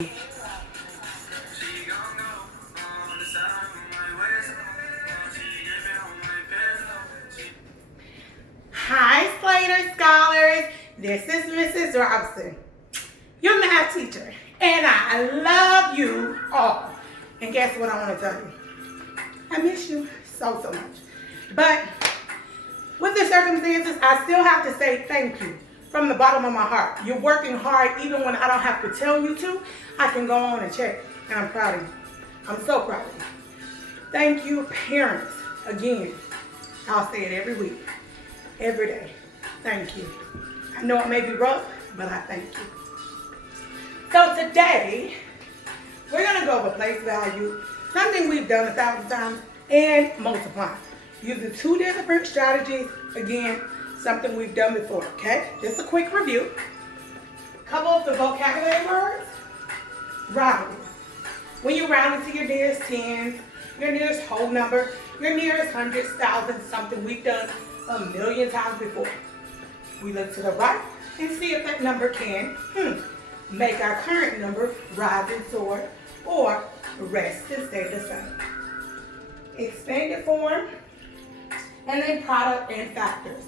Hi, Slater Scholars. This is Mrs. Robinson, your math teacher, and I love you all. And guess what I want to tell you? I miss you so much. But with the circumstances, I still have to say thank you from the bottom of my heart. You're working hard even when I don't have to tell you to. I can go on and check, and I'm proud of you. I'm so proud of you. Thank you, parents. Again, I'll say it every week, every day. Thank you. I know it may be rough, but I thank you. So today, we're going to go over place value, something we've done 1,000 times, and multiply. Using two different strategies, again, something we've done before, okay? Just a quick review. Couple of the vocabulary words. Rounding. When you round into your nearest tens, your nearest whole number, your nearest hundreds, thousands, something we've done 1,000,000 times before. We look to the right and see if that number can make our current number rise and soar or rest and stay the same. Expanded form, and then product and factors.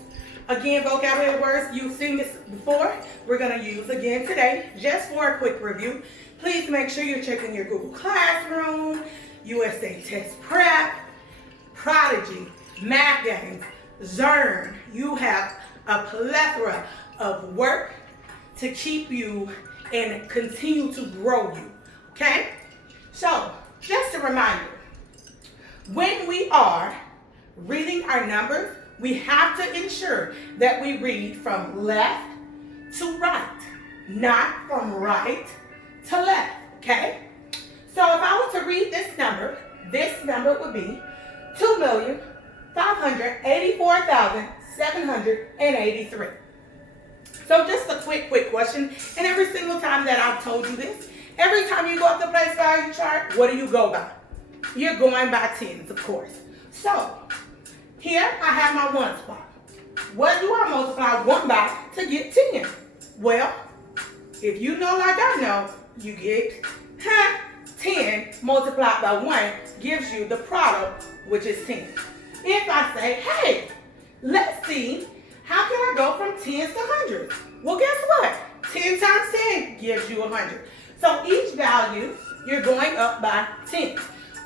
Again, vocabulary words, you've seen this before. We're going to use again today, just for a quick review. Please make sure you're checking your Google Classroom, USA Test Prep, Prodigy, Math Games, Zern. You have a plethora of work to keep you and continue to grow you, okay? So, just a reminder, when we are reading our numbers, we have to ensure that we read from left to right, not from right to left, okay? So if I were to read this number would be 2,584,783. So just a quick question, and every single time that I've told you this, every time you go up the place value chart, what do you go by? You're going by tens, of course. So here I have my one spot. What do I multiply 1 by to get 10? Well, if you know like I know, you get 10 multiplied by 1 gives you the product, which is 10. If I say, hey, let's see, how can I go from 10s to 100s? Well, guess what? 10 times 10 gives you 100. So each value, you're going up by 10.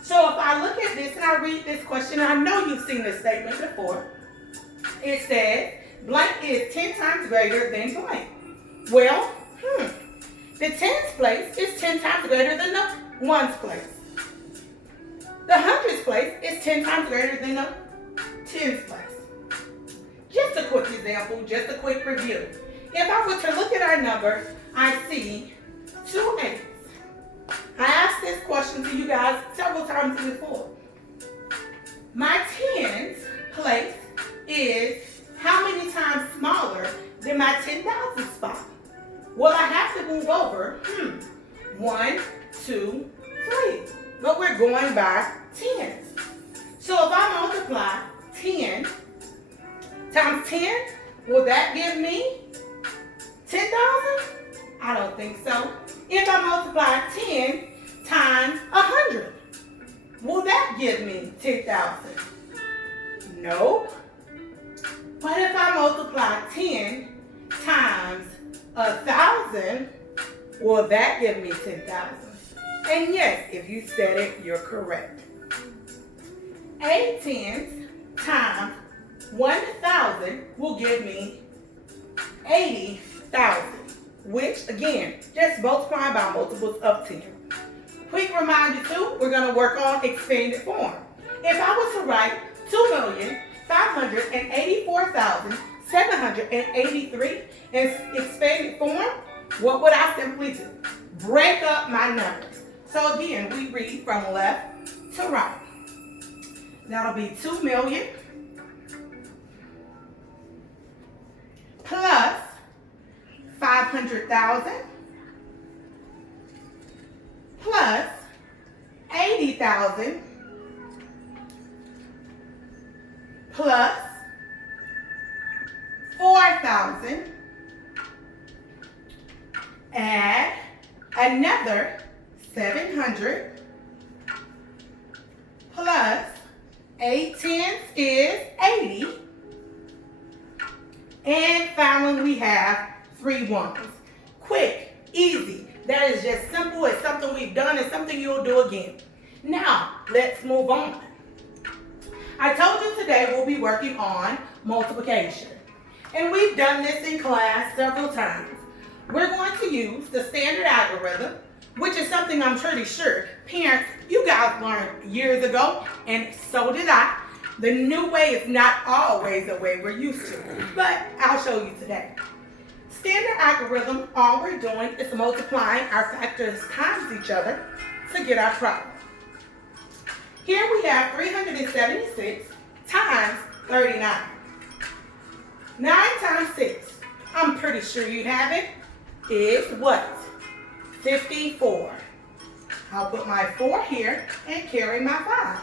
So if I look at this and I read this question, I know you've seen this statement before. It says, blank is 10 times greater than blank. Well, the tens place is 10 times greater than the ones place. The hundreds place is 10 times greater than the tens place. Just a quick example, just a quick review. If I were to look at our number, I see 2 8s. I asked this question to you guys several times before. My tens place is how many times smaller than my 10,000 spot? Well, I have to move over 1, 2, 3. But we're going by tens. So if I multiply 10 times 10, will that give me 10,000? I don't think so. If I multiply 10 times 100, will that give me 10,000? Nope. But if I multiply 10 times 1,000, will that give me 10,000? And yes, if you said it, you're correct. 8 tens times 1,000 will give me 80,000. Which, again, just multiply by multiples of 10. Quick reminder too, we're going to work on expanded form. If I was to write 2,584,783 in expanded form, what would I simply do? Break up my numbers. So again, we read from left to right. That'll be 2 million plus 500,000 plus 80,000 plus 4,000 add another 700 plus 8 tenths is 80. And finally, we have 3 ones. Quick, easy. That is just simple. It's something we've done. It's something you'll do again. Now, let's move on. I told you today we'll be working on multiplication. And we've done this in class several times. We're going to use the standard algorithm, which is something I'm pretty sure parents, you guys learned years ago, and so did I. The new way is not always the way we're used to, but I'll show you today. Standard algorithm, all we're doing is multiplying our factors times each other to get our problem. Here we have 376 times 39. 9 times 6, I'm pretty sure you have it, is what? 54. I'll put my 4 here and carry my 5.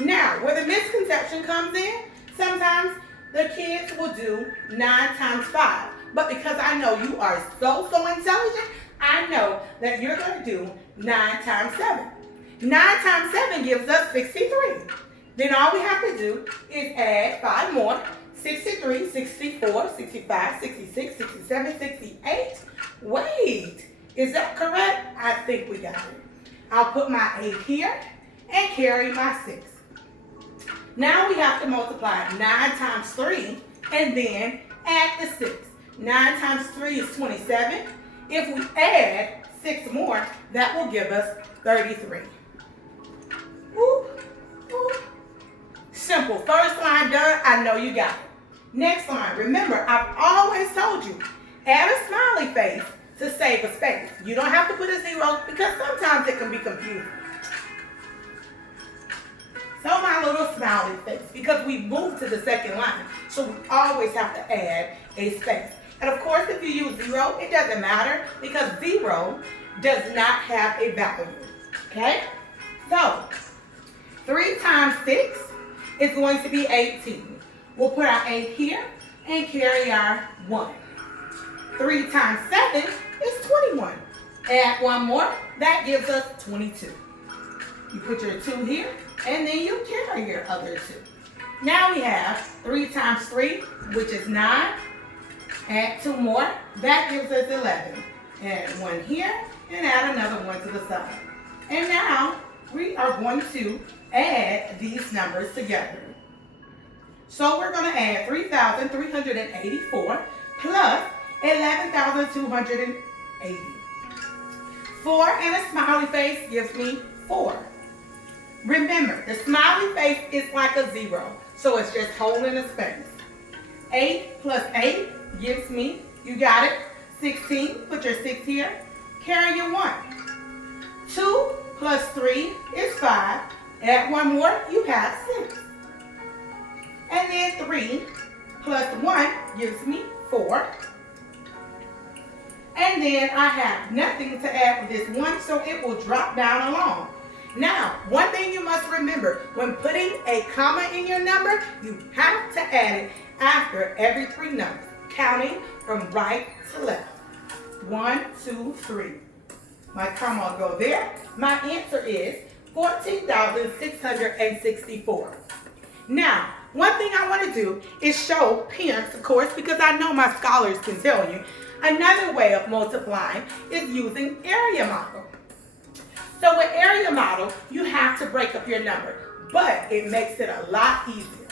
Now, where the misconception comes in, sometimes the kids will do 9 times 5. But because I know you are so intelligent, I know that you're going to do 9 times 7. 9 times 7 gives us 63. Then all we have to do is add 5 more. 63, 64, 65, 66, 67, 68. Wait, is that correct? I think we got it. I'll put my 8 here and carry my 6. Now we have to multiply 9 times 3 and then add the 6. 9 times 3 is 27. If we add 6 more, that will give us 33. Woo, woo. Simple. First line done, I know you got it. Next line, remember, I've always told you, add a smiley face to save a space. You don't have to put a 0 because sometimes it can be confusing. So my little smiley face, because we moved to the second line, so we always have to add a space. And of course, if you use 0, it doesn't matter because 0 does not have a value, okay? So, 3 times 6 is going to be 18. We'll put our 8 here and carry our 1. 3 times 7 is 21. Add 1 more, that gives us 22. You put your 2 here, and then you carry your other 2. Now we have 3 times 3, which is 9. Add 2 more, that gives us 11. Add 1 here, and add another 1 to the side. And now, we are going to add these numbers together. So we're going to add 3,384 plus 11,280. 4 and a smiley face gives me 4. Remember, the smiley face is like a 0, so it's just holding a space. 8 plus 8 gives me, you got it, 16. Put your 6 here. Carry your 1. 2 plus 3 is 5. Add 1 more, you have 6. And then 3 plus 1 gives me 4. And then I have nothing to add with this 1, so it will drop down along. Now, one thing you must remember, when putting a comma in your number, you have to add it after every 3 numbers, counting from right to left. 1, 2, 3. My comma will go there. My answer is 14,664. Now, one thing I want to do is show parents, of course, because I know my scholars can tell you, another way of multiplying is using area model. So with area model, you have to break up your number, but it makes it a lot easier.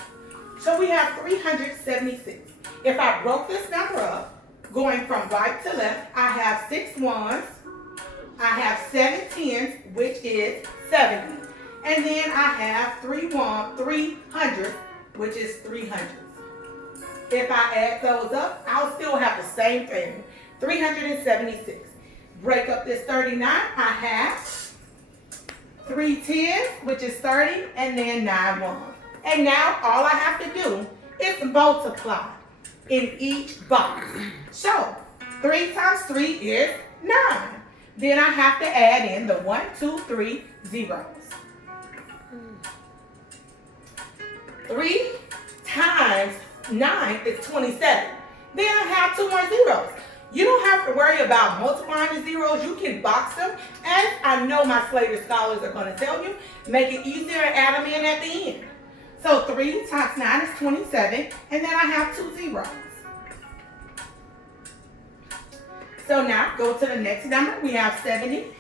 So we have 376. If I broke this number up, going from right to left, I have 6 ones, I have 7 tens, which is 70. And then I have 3 hundreds, which is 300. If I add those up, I'll still have the same thing, 376. Break up this 39, I have 3 tens, which is 30, and then 9 ones. And now all I have to do is multiply in each box. So 3 times 3 is 9. Then I have to add in the 1, 2, 3 zeros. 3 times 9 is 27. Then I have 2 more zeros. You don't have to worry about multiplying the zeros. You can box them. As I know my Slater scholars are going to tell you, make it easier and add them in at the end. So 3 times 9 is 27, and then I have 2 zeros. So now go to the next number. We have 70.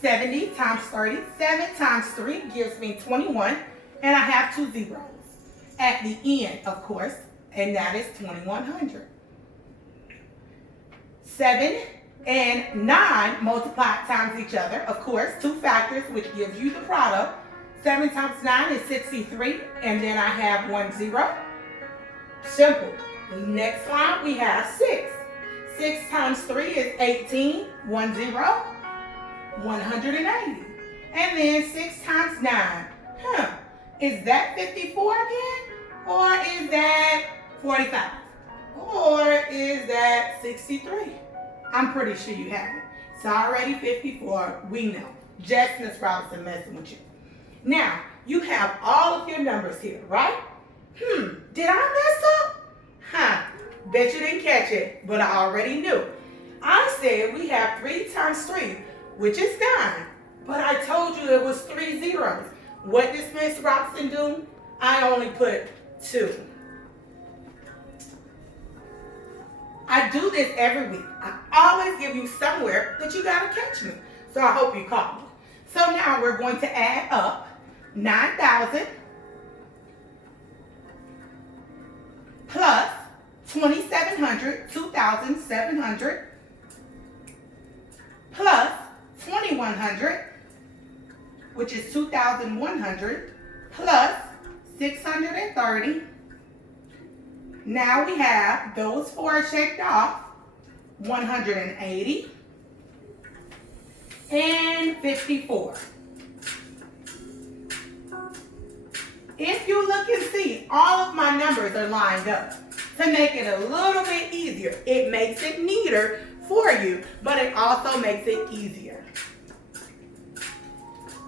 70 times 30. 7 times 3 gives me 21, and I have 2 zeros at the end, of course, and that is 2100. 7 and 9 multiplied times each other, of course, 2 factors, which gives you the product. 7 times 9 is 63, and then I have 1 zero. Simple. Next line, we have 6. 6 times 3 is 18, 1 zero, 180. And then 6 times 9, is that 54 again? Or is that 45? Or is that 63? I'm pretty sure you have it. It's already 54, we know. Just Miss Robinson messing with you. Now, you have all of your numbers here, right? Did I mess up? Bet you didn't catch it, but I already knew. I said we have 3 times 3, which is 9. But I told you it was 3 zeros. What does Miss Robinson do? I only put 2. I do this every week. I always give you somewhere that you gotta catch me. So I hope you caught me. So now we're going to add up 9,000 plus 2,700, 2,700 plus 2,100, which is 2,100 plus 630. Now we have those 4 checked off, 180 and 54. If you look and see, all of my numbers are lined up. To make it a little bit easier, it makes it neater for you, but it also makes it easier.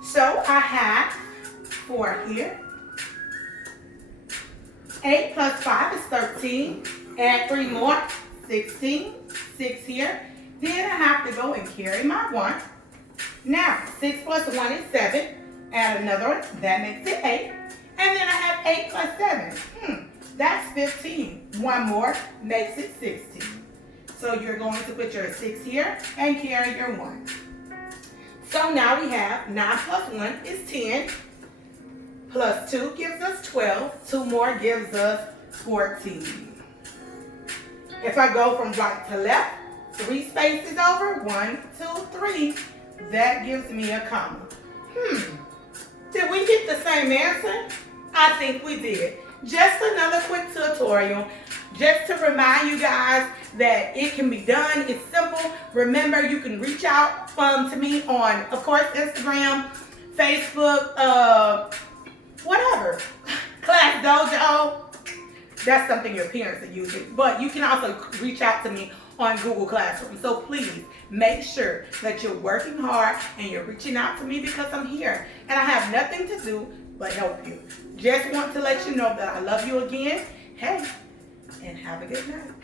So I have 4 here. 8 plus 5 is 13. Add 3 more, 16. 6 here. Then I have to go and carry my 1. Now, 6 plus 1 is 7. Add another one, that makes it 8. And then I have 8 plus 7. That's 15. 1 more makes it 16. So you're going to put your 6 here and carry your 1. So now we have 9 plus 1 is 10. Plus 2 gives us 12. 2 more gives us 14. If I go from right to left, 3 spaces over, 1, 2, 3, that gives me a comma. Did we get the same answer? I think we did. Just another quick tutorial, just to remind you guys that it can be done. It's simple. Remember, you can reach out to me on, of course, Instagram, Facebook, whatever. Class Dojo. That's something your parents are using. But you can also reach out to me on Google Classroom. So please make sure that you're working hard and you're reaching out to me because I'm here. And I have nothing to do but help you. Just want to let you know that I love you again. Hey, and have a good night.